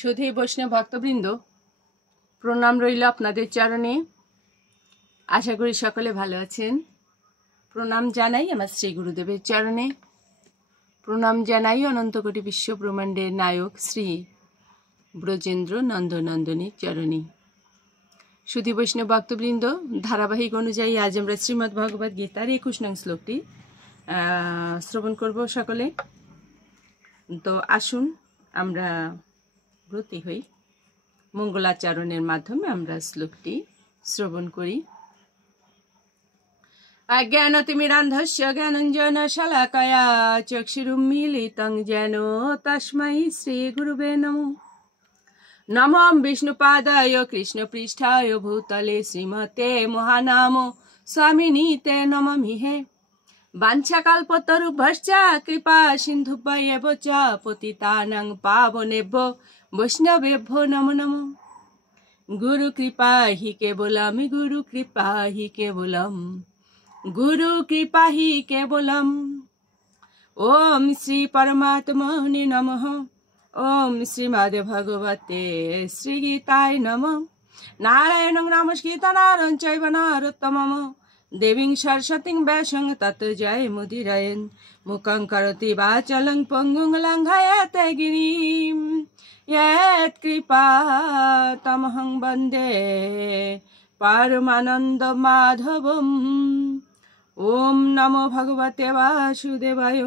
সুধী বৈষ্ণব ভক্তবৃন্দ, প্রণাম রইল আপনাদের চরণে। আশা করি সকলে ভালো আছেন। প্রণাম জানাই আমার শ্রী গুরুদেবের চরণে। প্রণাম জানাই অনন্ত কোটি বিশ্ব ব্রহ্মাণ্ডের নায়ক শ্রী ব্রজেন্দ্র নন্দনন্দনীর চরণে। সুধী বৈষ্ণব ভক্তবৃন্দ, ধারাবাহিক অনুযায়ী আজ আমরা শ্রীমদ্ ভগবদ গীতার 21 নং শ্লোকটি শ্রবণ করব সকলে। তো আসুন আমরা ব্রতী হই, মঙ্গলাচরণের মাধ্যমে আমরা শ্লোকটি শ্রবণ করি। অজ্ঞানতিমিরান্ধস্য জ্ঞানঞ্জন শলাকয়া চক্ষুরুন্মীলিতং যেন তস্मै শ্রীগুরুবে নমঃ। নমো বিষ্ণুপাদায় কৃষ্ণপৃষ্ঠায় ভূতলে শ্রীমতে মহানাম স্বামিনীতে নমামিহে। বাঞ্ছাকল্পতরুভ্যশ্চ কৃপা সিন্ধুভ্যেব চ পতিতানাং পাবনেভ্যো বৈষ্ণবেভ্যো নমো নমঃ। গুরু কৃপা হি কেবলম, গুরু কৃপা হি কেবলম, গুরু কৃপা হি কেবলম। ওম শ্রী পরমাত্মনে নমঃ। ওম শ্রীমদ্ ভগবতে শ্রীগীতায় নমঃ। নারায়ণং নমস্কৃত্য নরং চৈব নরোত্তমম দেবীং সরস্বতীং ব্যাসং ততো জয়মুদীরয়েন। মুখং করোতি বাচালং পঙ্গুং লঙ্ঘয়তে গিরিম यत्कृपा तमहं वन्दे परमानन्द माधवम्। ॐ नमो भगवते वासुदेवाय।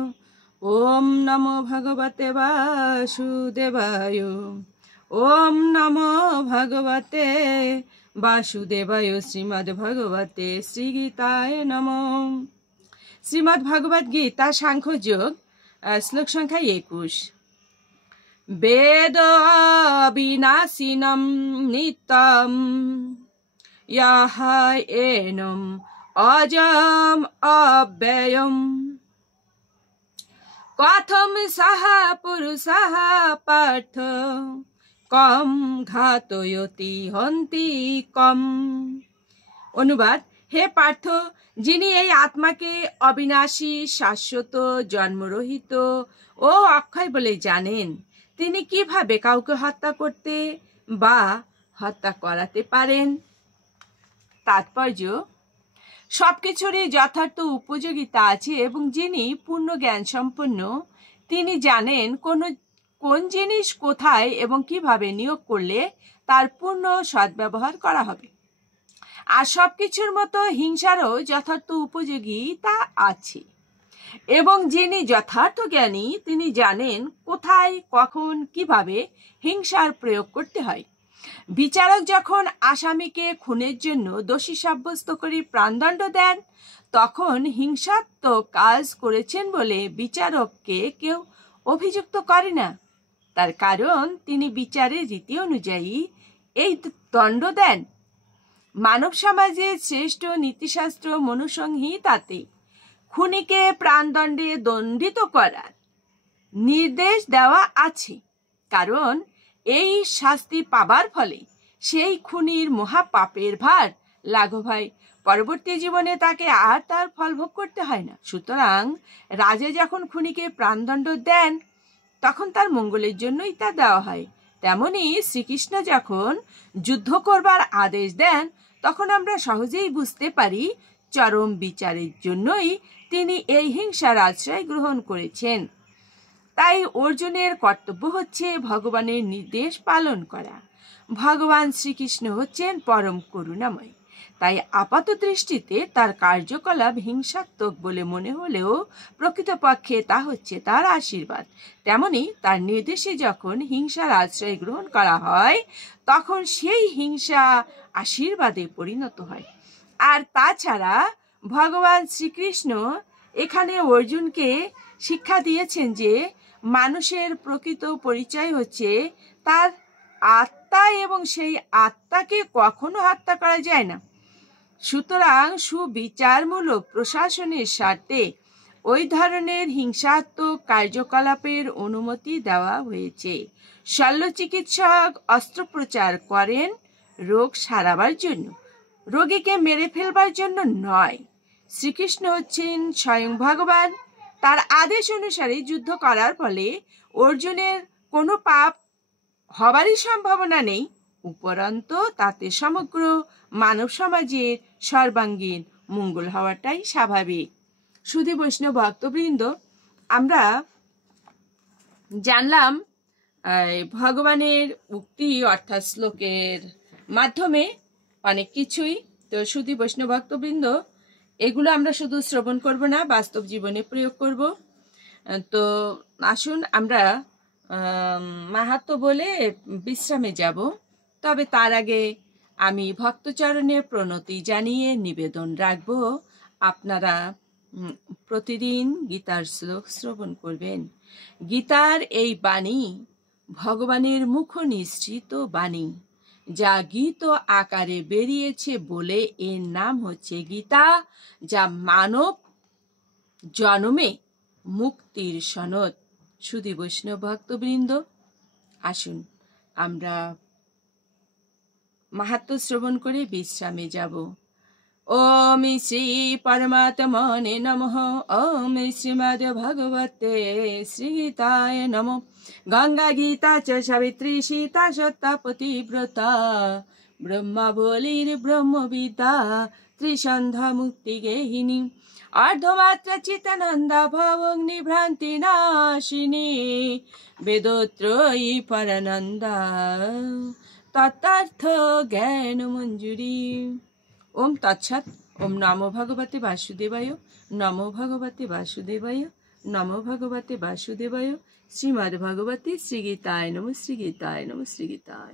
ॐ नमो भगवते वासुदेवाय। ॐ नमो भगवते वासुदेवाय। श्रीमद्भगवते श्रीगीताय नमः। श्रीमद्भगवद्गीता सांख्य योग श्लोक संख्या 21। वेद अविनाशिनं नित्यं यः एनं अजम् अव्ययम् कथं सः पुरुषः पार्थ कं घातयति हन्तिकम्। অনুবাদ: হে পার্থ, যিনি এই আত্মাকে অবিনাশী, শাশ্বত, জন্মরহিত ও অক্ষয় বলে জানেন, তিনি কিভাবে কাউকে হত্যা করতে বা হত্যা করাতে পারেন? তাৎপর্য: সবকিছুরই যথার্থ উপযোগিতা আছে এবং যিনি পূর্ণ জ্ঞান সম্পন্ন, তিনি জানেন কোন জিনিস কোথায় এবং কিভাবে নিয়োগ করলে তার পূর্ণ সদ্ব্যবহার করা হবে। আর সবকিছুর মতো হিংসারও যথার্থ উপযোগিতা আছে এবং যিনি যথার্থ জ্ঞানী, তিনি জানেন কোথায়, কখন, কিভাবে হিংসার প্রয়োগ করতে হয়। বিচারক যখন আসামিকে খুনের জন্য দোষী সাব্যস্ত করে প্রাণদণ্ড দেন, তখন হিংসাত্মক কাজ করেছেন বলে বিচারককে কেউ অভিযুক্ত করে না। তার কারণ তিনি বিচারের রীতি অনুযায়ী এই দণ্ড দেন। মানব সমাজের শ্রেষ্ঠ নীতিশাস্ত্র মনুসংহিতাতে খুনিকে প্রাণদণ্ডে দণ্ডিত করার নির্দেশ দেওয়া আছে, কারণ এই শাস্তি পাবার ফলে সেই খুনির মহাপাপের ভার লাঘব হয়। পরবর্তী জীবনে তাকে আর তার ফল ভোগ করতে হয় না। সুতরাং রাজা যখন খুনিকে প্রাণদণ্ড দেন, তখন তার মঙ্গলের জন্যই তা দেওয়া হয়। তেমনি শ্রীকৃষ্ণ যখন যুদ্ধ করবার আদেশ দেন, তখন আমরা সহজেই বুঝতে পারি চরম বিচারের জন্যই তিনি এই হিংসার আশ্রয় গ্রহণ করেছেন। তাই অর্জুনের কর্তব্য হচ্ছে ভগবানের নির্দেশ পালন করা। ভগবান শ্রীকৃষ্ণ হচ্ছেন পরম করুণাময়। তাই আপাত দৃষ্টিতে তার কার্যকলাপ হিংসাত্মক বলে মনে হলেও প্রকৃতপক্ষে তা হচ্ছে তার আশীর্বাদ। তেমনি তার নির্দেশে যখন হিংসার আশ্রয় গ্রহণ করা হয়, তখন সেই হিংসা আশীর্বাদে পরিণত হয়। আর তাছাড়া ভগবান শ্রীকৃষ্ণ এখানে অর্জুনকে শিক্ষা দিয়েছেন যে মানুষের প্রকৃত পরিচয় হচ্ছে তার আত্মা এবং সেই আত্মাকে কখনো হত্যা করা যায় না। সুতরাং সুবিচারমূলক প্রশাসনের স্বার্থে ওই ধরনের হিংসাত্মক কার্যকলাপের অনুমতি দেওয়া হয়েছে। শল্য চিকিৎসক অস্ত্রোপচার করেন রোগ সারাবার জন্য, রোগীকে মেরে ফেলবার জন্য নয়। শ্রীকৃষ্ণ হচ্ছেন স্বয়ং ভগবান। তার আদেশ অনুসারে যুদ্ধ করার ফলে অর্জুনের কোনো পাপ হবারই সম্ভাবনা নেই, উপরন্তু তাতে সমগ্র মানব সমাজের সর্বাঙ্গীন মঙ্গল হওয়াটাই স্বাভাবিক। সুধী বৈষ্ণব ভক্তবৃন্দ, আমরা জানলাম ভগবানের উক্তি অর্থাৎ শ্লোকের মাধ্যমে অনেক কিছুই। তো সুধী বৈষ্ণব ভক্তবৃন্দ, এগুলো আমরা শুধু শ্রবণ করব না, বাস্তব জীবনে প্রয়োগ করব। তো আসুন আমরা মাহাত্ম বলে বিশ্রামে যাব। তবে তার আগে আমি ভক্তচরণে প্রণতি জানিয়ে নিবেদন রাখব, আপনারা প্রতিদিন গীতার শ্লোক শ্রবণ করবেন। গীতার এই বাণী ভগবানের মুখ নিঃসৃত বাণী, যা গীত আকারে বেরিয়েছে বলে এর নাম হচ্ছে গীতা, যা মানব জন্মে মুক্তির সনদ। সুধী বৈষ্ণব ভক্তবৃন্দ, আসুন আমরা মাহাত্ম শ্রবণ করে বিশ্রামে যাব। ওম শ্রী পরমাত্মনে নমঃ। ওম শ্রীমদ্ ভগবতে শ্রীগীতায় নমঃ। গঙ্গা গীতা চ সাবিত্রী সীতা সত্তা পতিব্রতা, ব্রহ্মা বলির ব্রহ্মবিদ্যা ত্রিসন্ধ্যা মুক্তি গেহিনী, অর্ধমাত্রা চিতানন্দা ভবগ্নি ভ্রান্তি নাশিনী, বেদোত্রয়ী পরানন্দা তত্ত্বার্থ জ্ঞান মঞ্জুরি। ওম তৎসৎ। ওম নমো ভগবতে বাসুদেবায়। নমো ভগবতে বাসুদেবায়। নমো ভগবতে বাসুদেবায়। শ্রীমদ্ ভগবতে শ্রীগীতায় নমঃ। শ্রীগীতায় নমঃ। শ্রীগীতায়।